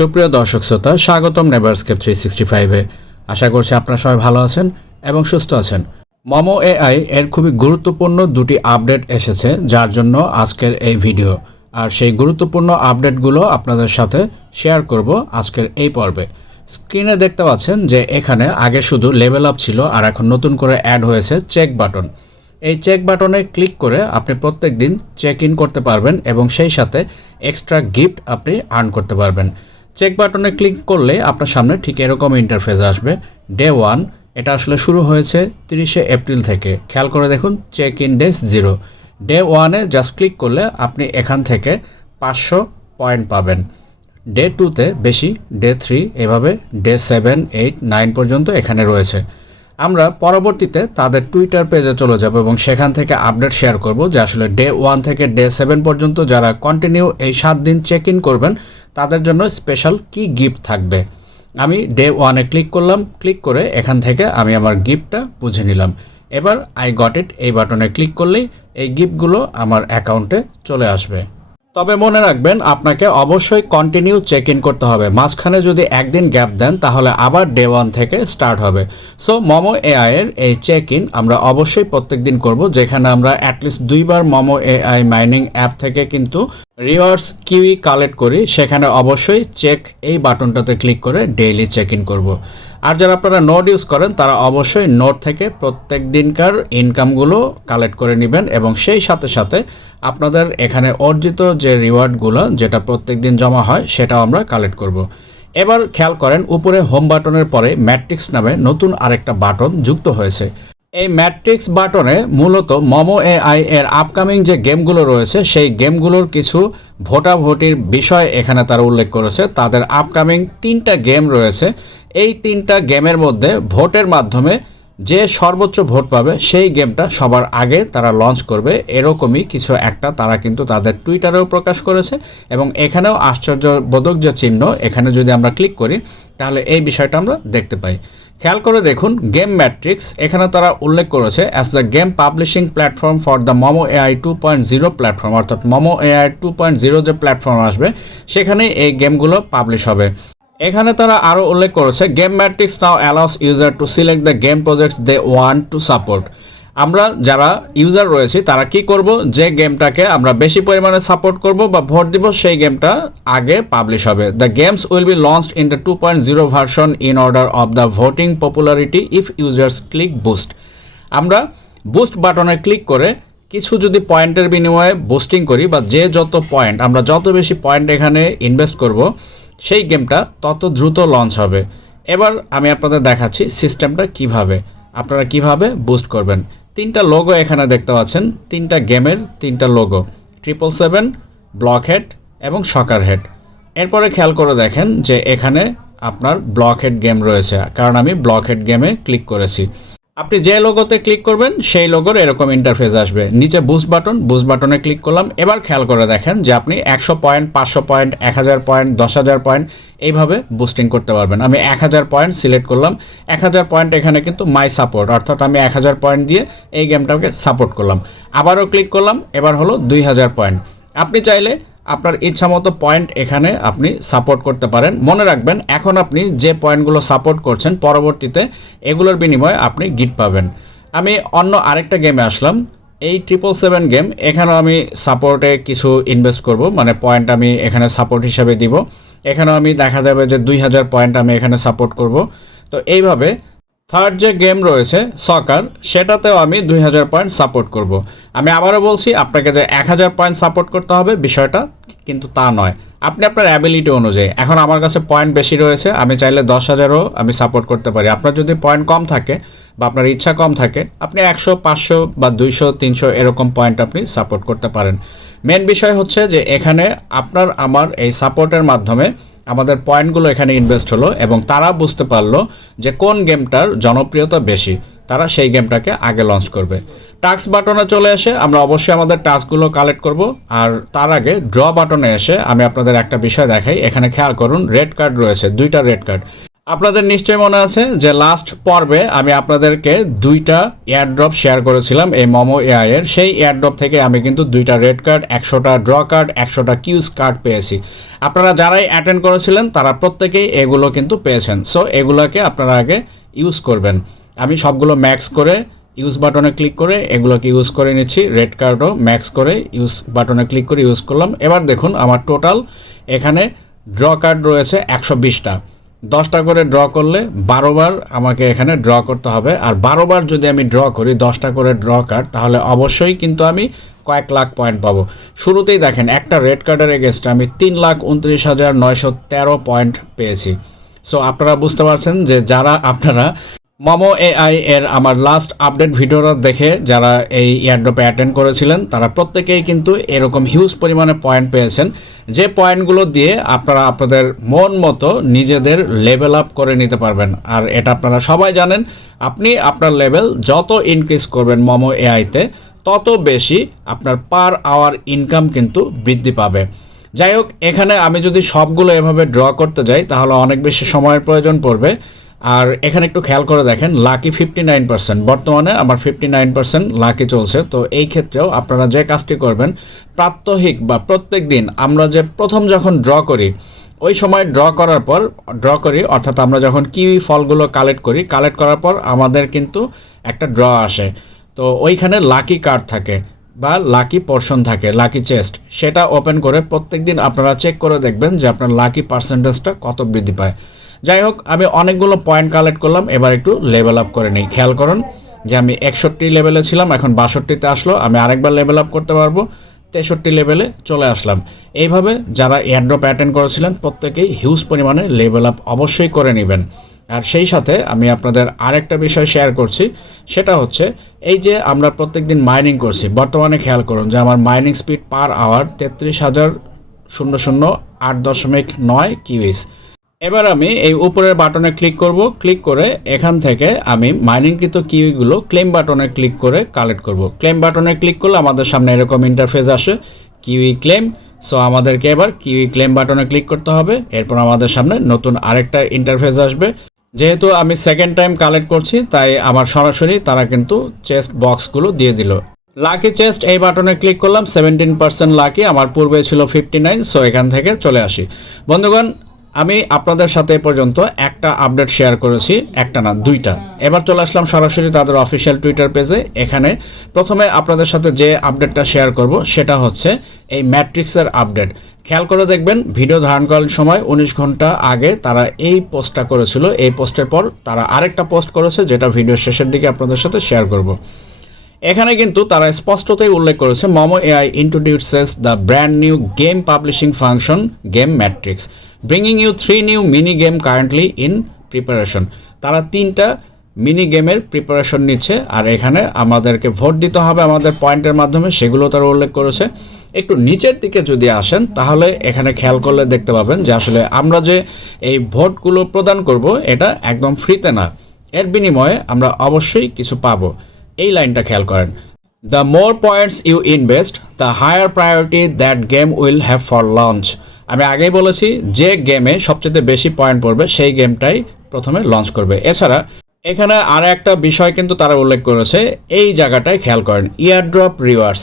সুপ্রিয় দর্শক শ্রোতা, স্বাগতম নেভারস্কেপ থ্রি সিক্সটি ফাইভে আশা করছি আপনারা সবাই ভালো আছেন এবং সুস্থ আছেন। মমো এআই এর খুবই গুরুত্বপূর্ণ দুটি আপডেট এসেছে, যার জন্য আজকের এই ভিডিও। আর সেই গুরুত্বপূর্ণ আপডেটগুলো আপনাদের সাথে শেয়ার করব আজকের এই পর্বে। স্ক্রিনে দেখতে পাচ্ছেন যে এখানে আগে শুধু লেভেল আপ ছিল, আর এখন নতুন করে অ্যাড হয়েছে চেক বাটন এই চেক বাটনে ক্লিক করে আপনি প্রত্যেক দিন চেক ইন করতে পারবেন এবং সেই সাথে এক্সট্রা গিফট আপনি আর্ন করতে পারবেন। চেক বাটনে ক্লিক করলে আপনার সামনে ঠিক এরকম ইন্টারফেস আসবে। ডে ওয়ান এটা আসলে শুরু হয়েছে তিরিশে এপ্রিল থেকে। খেয়াল করে দেখুন check in days zero day ওয়ানে জাস্ট ক্লিক করলে আপনি এখান থেকে পাঁচশো পয়েন্ট পাবেন। ডে টুতে বেশি ডে থ্রি এভাবে ডে সেভেন এইট নাইন পর্যন্ত এখানে রয়েছে। আমরা পরবর্তীতে তাদের টুইটার পেজে চলে যাব এবং সেখান থেকে আপডেট শেয়ার করব যে আসলে ডে ওয়ান থেকে ডে সেভেন পর্যন্ত যারা কন্টিনিউ এই সাত দিন চেক ইন করবেন তাদের জন্য স্পেশাল কি গিফট থাকবে? আমি ডে ওয়ানে ক্লিক করলাম ক্লিক করে এখান থেকে আমি আমার গিফটটা বুঝে নিলাম। এবার আই গট ইট এই বাটনে ক্লিক করলেই এই গিফটগুলো আমার অ্যাকাউন্টে চলে আসবে। তবে মনে রাখবেন, আপনাকে অবশ্যই কন্টিনিউ চেক ইন করতে হবে। মাঝখানে যদি একদিন গ্যাপ দেন, তাহলে আবার ডে ওয়ান থেকে স্টার্ট হবে। সো মোমো এআই এর এই চেক ইন আমরা অবশ্যই প্রত্যেক দিন করব, যেখানে আমরা অ্যাটলিস্ট দুইবার মোমো এআই মাইনিং অ্যাপ থেকে কিন্তু রিওয়ার্ডস কিউই কালেক্ট করি। সেখানে অবশ্যই চেক এই বাটনটাতে ক্লিক করে ডেইলি চেক ইন করব। আর যারা আপনারা নোট ইউজ করেন, তারা অবশ্যই নোট থেকে প্রত্যেক দিনকার ইনকামগুলো কালেক্ট করে নেবেন এবং সেই সাথে সাথে আপনাদের এখানে অর্জিত যে রিওয়ার্ডগুলো যেটা প্রত্যেক দিন জমা হয়, সেটাও আমরা কালেক্ট করব। এবার খেয়াল করেন, উপরে হোম বাটনের পরে ম্যাট্রিক্স নামে নতুন আরেকটা বাটন যুক্ত হয়েছে। এই ম্যাট্রিক্স বাটনে মূলত মমো এআই এর আপকামিং যে গেমগুলো রয়েছে, সেই গেমগুলোর কিছু ভোটাভুটির বিষয় এখানে তারা উল্লেখ করেছে। তাদের আপকামিং তিনটা গেম রয়েছে। এই তিনটা গেমের মধ্যে ভোটের মাধ্যমে যে সর্বোচ্চ ভোট পাবে, সেই গেমটা সবার আগে তারা লঞ্চ করবে। এরকমই কিছু একটা তারা কিন্তু তাদের টুইটারেও প্রকাশ করেছে এবং এখানেও আশ্চর্যবোধক যে চিহ্ন, এখানে যদি আমরা ক্লিক করি, তাহলে এই বিষয়টা আমরা দেখতে পাই। খেয়াল করে দেখুন গেম ম্যাট্রিক্স এখানে তারা উল্লেখ করেছে as the game publishing platform for the Momo AI two point zero platform অর্থাৎ Momo AI two point zero যে প্ল্যাটফর্ম আসবে সেখানে এই গেমগুলো পাবলিশ হবে। এখানে তারা আরও উল্লেখ করেছে game matrix now allows user to select the game projects they want to support আমরা যারা ইউজার রয়েছি, তারা কি করব? যে গেমটাকে আমরা বেশি পরিমাণে সাপোর্ট করব বা ভোট দিব, সেই গেমটা আগে পাবলিশ হবে। The games will be launched in the two point zero version in order of the voting popularity if users click boost আমরা বুস্ট বাটনে ক্লিক করে কিছু যদি পয়েন্টের বিনিময়ে বুস্টিং করি বা যে যত পয়েন্ট আমরা যত বেশি পয়েন্ট এখানে ইনভেস্ট করব সেই গেমটা তত দ্রুত লঞ্চ হবে। এবার আমি আপনাদের দেখাচ্ছি সিস্টেমটা কীভাবে। আপনারা কীভাবে বুস্ট করবেন। তিনটা লোগো এখানে দেখতে পাচ্ছেন। তিনটা গেমের তিনটা logo triple seven block head এবং সকার হেড এরপরে খেয়াল করে দেখেন যে এখানে আপনার ব্লক হেড গেম রয়েছে। কারণ আমি ব্লক হেড গেমে ক্লিক করেছি। আপনি যে লোগোতে ক্লিক করবেন, সেই লোগোর এরকম ইন্টারফেস আসবে। নিচে বুস্ট বাটন বুস্ট বাটনে ক্লিক করলাম। এবার খেয়াল করে দেখেন যে আপনি একশো পয়েন্ট পাঁচশো পয়েন্ট এক হাজার পয়েন্ট দশ হাজার পয়েন্ট এইভাবে বুস্টিং করতে পারবেন। আমি এক হাজার পয়েন্ট সিলেক্ট করলাম। এক হাজার পয়েন্ট এখানে কিন্তু মাই সাপোর্ট অর্থাৎ আমি এক হাজার পয়েন্ট দিয়ে এই গেমটাকে সাপোর্ট করলাম। আবারও ক্লিক করলাম। এবার হলো দুই হাজার পয়েন্ট আপনি চাইলে আপনার ইচ্ছা মতো পয়েন্ট এখানে আপনি সাপোর্ট করতে পারেন। মনে রাখবেন, এখন আপনি যে পয়েন্টগুলো সাপোর্ট করছেন, পরবর্তীতে এগুলোর বিনিময়ে আপনি গিট পাবেন। আমি অন্য আরেকটা গেমে আসলাম। এই ট্রিপল সেভেন গেম এখানেও আমি সাপোর্টে কিছু ইনভেস্ট করব। মানে পয়েন্ট আমি এখানে সাপোর্ট হিসাবে দিব। এখানেও আমি দেখা যাবে যে দুই হাজার পয়েন্ট আমি এখানে সাপোর্ট করব। তো এইভাবে থার্ড যে গেম রয়েছে সকার সেটাতেও আমি দুই হাজার পয়েন্ট সাপোর্ট করব। আমি আবারও বলছি, আপনাকে যে এক হাজার পয়েন্ট সাপোর্ট করতে হবে, বিষয়টা কিন্তু তা নয়। আপনি আপনার অ্যাবিলিটি অনুযায়ী, এখন আমার কাছে পয়েন্ট বেশি রয়েছে, আমি চাইলে দশ হাজারও আমি সাপোর্ট করতে পারি। আপনার যদি পয়েন্ট কম থাকে বা আপনার ইচ্ছা কম থাকে, আপনি একশো, পাঁচশো বা দুইশো, তিনশো এরকম পয়েন্ট আপনি সাপোর্ট করতে পারেন। মেন বিষয় হচ্ছে যে, এখানে আপনার, আমার এই সাপোর্টের মাধ্যমে আমাদের পয়েন্টগুলো এখানে ইনভেস্ট হলো এবং তারা বুঝতে পারল যে কোন গেমটার জনপ্রিয়তা বেশি, তারা সেই গেমটাকে আগে লঞ্চ করবে। টাস্ক বাটনে চলে এসে আমরা অবশ্যই আমাদের টাস্কগুলো কালেক্ট করব আর তার আগে ড্র বাটনে এসে আমি আপনাদের একটা বিষয় দেখাই। এখানে খেয়াল করুন রেড কার্ড রয়েছে, দুইটা রেড কার্ড আপনাদের নিশ্চয়ই মনে আছে যে লাস্ট পর্বে আমি আপনাদেরকে দুইটা এয়ারড্রপ শেয়ার করেছিলাম এই মোমো এআই এর। সেই এয়ারড্রপ থেকে আমি কিন্তু দুইটা রেড কার্ড একশোটা ড্র কার্ড একশোটা কিউজ কার্ড পেয়েছি। আপনারা যারাই অ্যাটেন্ড করেছিলেন, তারা প্রত্যেকেই এগুলো কিন্তু পেয়েছেন। সো এগুলোকে আপনারা আগে ইউজ করবেন। আমি সবগুলো ম্যাক্স করে ইউজ বাটনে ক্লিক করে এগুলোকে ইউজ করে নিচ্ছি। রেড কার্ডও ম্যাক্স করে ইউজ বাটনে ক্লিক করে ইউজ করলাম। এবার দেখুন, আমার টোটাল এখানে ড্র কার্ড রয়েছে একশো বিশটা। দশটা করে ড্র করলে বারোবার আমাকে এখানে ড্র করতে হবে। আর বারোবার যদি আমি ড্র করি, দশটা করে ড্র কার্ড তাহলে অবশ্যই কিন্তু আমি কয়েক লাখ পয়েন্ট পাবো। শুরুতেই দেখেন, একটা রেড কার্ডের এগেনস্টে আমি তিন লাখ উনত্রিশ হাজার নয়শো তেরো পয়েন্ট পেয়েছি। সো আপনারা বুঝতে পারছেন যে যারা, আপনারা মোমো এআই এর আমার লাস্ট আপডেট ভিডিওটা দেখে যারা এই ইয়ারড্রপে অ্যাটেন্ড করেছিলেন, তারা প্রত্যেকেই কিন্তু এরকম হিউজ পরিমাণে পয়েন্ট পেয়েছেন। যে পয়েন্টগুলো দিয়ে আপনারা আপনাদের মন মতো নিজেদের লেভেল আপ করে নিতে পারবেন। আর এটা আপনারা সবাই জানেন, আপনি আপনার লেভেল যত ইনক্রিজ করবেন মোমো এআইতে তত বেশি আপনার পার আওয়ার ইনকাম কিন্তু বৃদ্ধি পাবে। যাই হোক, এখানে আমি যদি সবগুলো এভাবে ড্র করতে যাই, তাহলে অনেক বেশি সময়ের প্রয়োজন পড়বে। আর এখানে একটু খেয়াল করে দেখেন, লাকি ফিফটি নাইন পার্সেন্ট বর্তমানে আমার ফিফটি নাইন পার্সেন্ট লাকি চলছে। তো এই ক্ষেত্রেও আপনারা যে কাজটি করবেন, প্রাত্যহিক বা প্রত্যেক দিন আমরা যে প্রথম যখন ড্র করি, ওই সময় ড্র করার পর, ড্র করি, অর্থাৎ আমরা যখন কিউই ফলগুলো কালেক্ট করি, কালেক্ট করার পর আমাদের কিন্তু একটা ড্র আসে। তো ওইখানে লাকি কার্ড থাকে বা লাকি পোর্শন থাকে, লাকি চেস্ট, সেটা ওপেন করে প্রত্যেক দিন আপনারা চেক করে দেখবেন যে আপনার লাকি পার্সেন্টেজটা কত বৃদ্ধি পায়। যাই হোক আমি অনেকগুলো পয়েন্ট কালেক্ট করলাম, এবার একটু লেভেল আপ করে নিই। খেয়াল করুন যে আমি একষট্টি লেভেলে ছিলাম, এখন বাষট্টিতে আসলো, আমি আরেকবার লেভেল আপ করতে পারব। তেষট্টি লেভেলে চলে আসলাম। এইভাবে যারা এয়ারড্রপ অ্যাটেন্ড করেছিলেন, প্রত্যেকেই হিউজ পরিমাণে লেভেল আপ অবশ্যই করে নেবেন। আর সেই সাথে আমি আপনাদের আরেকটা বিষয় শেয়ার করছি, সেটা হচ্ছে এই যে আমরা প্রত্যেক দিন মাইনিং করছি, বর্তমানে খেয়াল করুন যে আমার মাইনিং স্পিড পার আওয়ার তেত্রিশ হাজার শূন্য শূন্য আট দশমিক নয় কিউইস। এবার আমি এই উপরের বাটনে ক্লিক করব। ক্লিক করে এখান থেকে আমি মাইনিংকৃত কিউইগুলো ক্লেম বাটনে ক্লিক করে কালেক্ট করব। ক্লেম বাটনে ক্লিক করলে আমাদের সামনে এরকম ইন্টারফেস আসে, কিউই ক্লেম সো আমাদেরকে এবার কিউই ক্লেম বাটনে ক্লিক করতে হবে। এরপর আমাদের সামনে নতুন আরেকটা ইন্টারফেস আসবে। যেহেতু আমি সেকেন্ড টাইম কালেক্ট করছি, তাই আমার সরাসরি তারা কিন্তু চেস্ট বক্সগুলো দিয়ে দিল। লাকি চেস্ট এই বাটনে ক্লিক করলাম সেভেন্টিন পার্সেন্ট লাকি আমার পূর্বে ছিল ফিফটি নাইন সো এখান থেকে চলে আসি। বন্ধুগণ আমি আপনাদের সাথে পর্যন্ত একটা আপডেট শেয়ার করেছি, একটা না, দুইটা। এবার চলে আসলাম সরাসরি তাদের অফিসিয়াল টুইটার পেজে এখানে প্রথমে আপনাদের সাথে যে আপডেটটা শেয়ার করব, সেটা হচ্ছে এই ম্যাট্রিক্সের আপডেট খেয়াল করে দেখবেন ভিডিও ধারণ করার সময় উনিশ ঘণ্টা আগে তারা এই পোস্টটা করেছিল। এই পোস্টের পর তারা আরেকটা পোস্ট করেছে, যেটা ভিডিও শেষের দিকে আপনাদের সাথে শেয়ার করব। এখানে কিন্তু তারা স্পষ্টতই উল্লেখ করেছে Momo AI introduces the brand new game publishing function game matrix bringing you three new mini game currently in preparation তারা তিনটা মিনি গেমের প্রিপারেশন নিচ্ছে, আর এখানে আমাদেরকে ভোট দিতে হবে আমাদের পয়েন্টের মাধ্যমে, সেগুলো তারা উল্লেখ করেছে। একটু নিচের দিকে যদি আসেন, তাহলে এখানে খেয়াল করলে দেখতে পাবেন যে আসলে আমরা যে এই ভোটগুলো প্রদান করব, এটা একদম ফ্রিতে না। এর বিনিময়ে আমরা অবশ্যই কিছু পাবো। এই লাইনটা খেয়াল করেন। The more points you invest the higher priority that game will have for launch আমি আগেই বলেছি, যে গেমে সবচেয়ে বেশি পয়েন্ট পড়বে, সেই গেমটাই প্রথমে লঞ্চ করবে। এছাড়া, এখানে আর একটা বিষয় কিন্তু তারা উল্লেখ করেছে, এই জায়গাটায় খেয়াল করেন airdrop rewards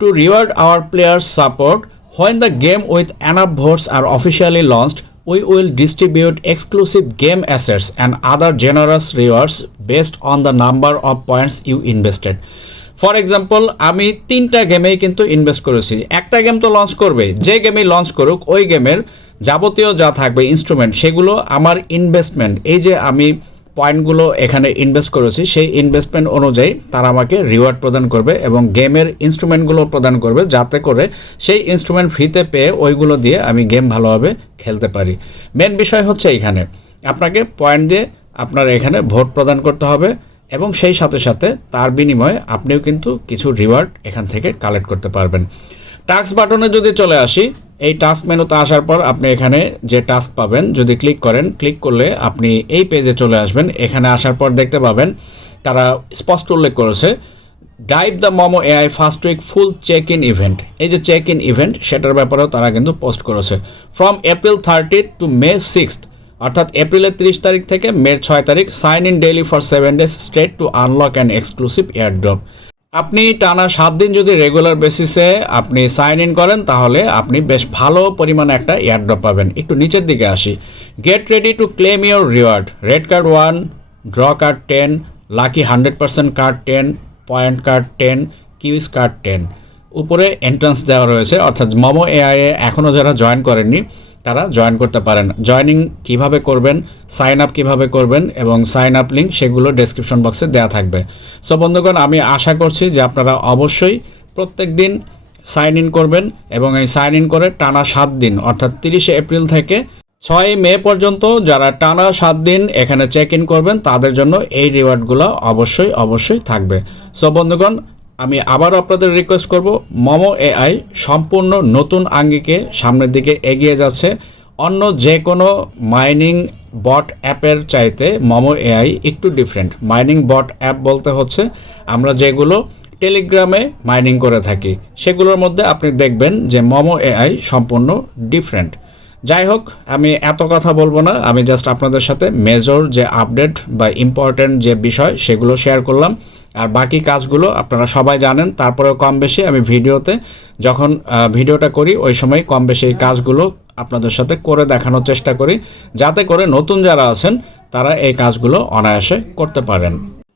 to reward our players support when the game with enough votes are officially launched we will distribute exclusive game assets and other generous rewards based on the number of points you invested for example আমি তিনটা গেমেই কিন্তু invest করেছি। একটা game তো launch করবে, যে গেমেই launch করুক, ওই গেমের যাবতীয় যা থাকবে ইনস্ট্রুমেন্ট সেগুলো আমার ইনভেস্টমেন্ট এই যে আমি পয়েন্টগুলো এখানে ইনভেস্ট করেছি, সেই ইনভেস্টমেন্ট অনুযায়ী তারা আমাকে রিওয়ার্ড প্রদান করবে এবং গেমের ইনস্ট্রুমেন্টগুলো প্রদান করবে, যাতে করে সেই ইনস্ট্রুমেন্ট ফ্রিতে পেয়ে ওইগুলো দিয়ে আমি গেম ভালোভাবে খেলতে পারি। মেন বিষয় হচ্ছে এখানে। আপনাকে পয়েন্ট দিয়ে আপনার এখানে ভোট প্রদান করতে হবে। এবং সেই সাথে সাথে তার বিনিময়ে আপনিও কিন্তু কিছু রিওয়ার্ড এখান থেকে কালেক্ট করতে পারবেন। টাস্ক বাটনে যদি চলে আসি, এই টাস্ক মেনুতে আসার পর আপনি এখানে যে টাস্ক পাবেন, যদি ক্লিক করেন ক্লিক করলে আপনি এই পেজে চলে আসবেন। এখানে আসার পর দেখতে পাবেন তারা স্পষ্ট উল্লেখ করেছে dive the Momo AI first week full check in event এই যে চেক ইন ইভেন্ট সেটার ব্যাপারেও তারা কিন্তু পোস্ট করেছে। From April thirty to May sixth অর্থাৎ এপ্রিলের তিরিশ তারিখ থেকে মের ছয় তারিখ sign in daily for seven days straight to unlock and exclusive airdrop আপনি টানা সাত দিন যদি রেগুলার বেসিসে আপনি সাইন ইন করেন, তাহলে আপনি বেশ ভালো পরিমাণে একটা এয়ারড্রপ পাবেন। একটু নিচের দিকে আসি। Get ready to claim your reward red card one draw card ten lucky hundred percent card ten point card ten kiwis card ten উপরে এন্ট্রান্স দেওয়া রয়েছে, অর্থাৎ মোমো এআই এ এখনও যারা জয়েন করেননি তারা জয়েন করতে পারেন। জয়েনিং কীভাবে করবেন সাইন আপ কীভাবে করবেন এবং সাইন আপ লিঙ্ক সেগুলো ডেসক্রিপশন বক্সে দেওয়া থাকবে। সো বন্ধুগণ, আমি আশা করছি যে আপনারা অবশ্যই প্রত্যেক দিন সাইন ইন করবেন এবং এই সাইন ইন করে টানা সাত দিন, অর্থাৎ তিরিশে এপ্রিল থেকে ছয় মে পর্যন্ত যারা টানা সাত দিন এখানে চেক ইন করবেন, তাদের জন্য এই রিওয়ার্ডগুলো অবশ্যই অবশ্যই থাকবে। সো বন্ধুগণ আমি আবারও আপনাদের রিকোয়েস্ট করব মমো এআই সম্পূর্ণ নতুন আঙ্গিকে সামনের দিকে এগিয়ে যাচ্ছে। অন্য যে কোনো মাইনিং বট অ্যাপের চাইতে মমো এআই একটু ডিফারেন্ট মাইনিং বট অ্যাপ বলতে হচ্ছে, আমরা যেগুলো টেলিগ্রামে মাইনিং করে থাকি, সেগুলোর মধ্যে আপনি দেখবেন যে মমো এআই সম্পূর্ণ ডিফারেন্ট যাই হোক, আমি এত কথা বলব না, আমি জাস্ট আপনাদের সাথে মেজর যে আপডেট বা ইম্পর্ট্যান্ট যে বিষয়, সেগুলো শেয়ার করলাম। আর বাকি কাজগুলো আপনারা সবাই জানেন, তারপরেও কম বেশি আমি ভিডিওতে যখন ভিডিওটা করি, ওই সময় কম বেশি কাজগুলো আপনাদের সাথে করে দেখানোর চেষ্টা করি, যাতে করে নতুন যারা আছেন, তারা এই কাজগুলো অনায়াসে করতে পারেন।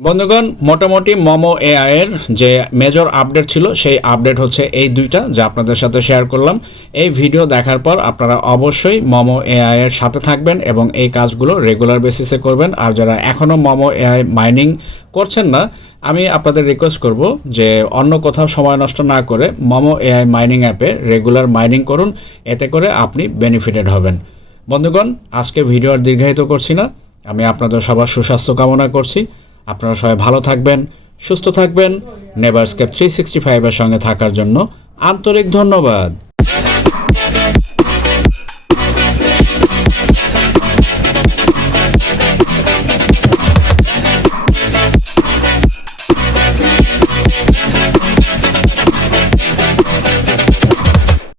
বন্ধুগণ, মোটামুটি মোমো এআই এর যে মেজর আপডেট ছিল, সেই আপডেট হচ্ছে এই দুইটা যা আপনাদের সাথে শেয়ার করলাম। এই ভিডিও দেখার পর আপনারা অবশ্যই মোমো এআই এর সাথে থাকবেন এবং এই কাজগুলো রেগুলার বেসিসে করবেন। আর যারা এখনও মোমো এআই মাইনিং করছেন না আমি আপনাদের রিকোয়েস্ট করব যে অন্য কোথাও সময় নষ্ট না করে মোমো এআই মাইনিং অ্যাপে রেগুলার মাইনিং করুন। এতে করে আপনি বেনিফিটেড হবেন। বন্ধুগণ, আজকে ভিডিও আর দীর্ঘায়িত করছি না। আমি আপনাদের সবার সুস্বাস্থ্য কামনা করছি। আপনারা সবাই ভালো থাকবেন, সুস্থ থাকবেন। নেভারস্কেপ থ্রি সিক্সটি ফাইভের সঙ্গে থাকার জন্য আন্তরিক ধন্যবাদ।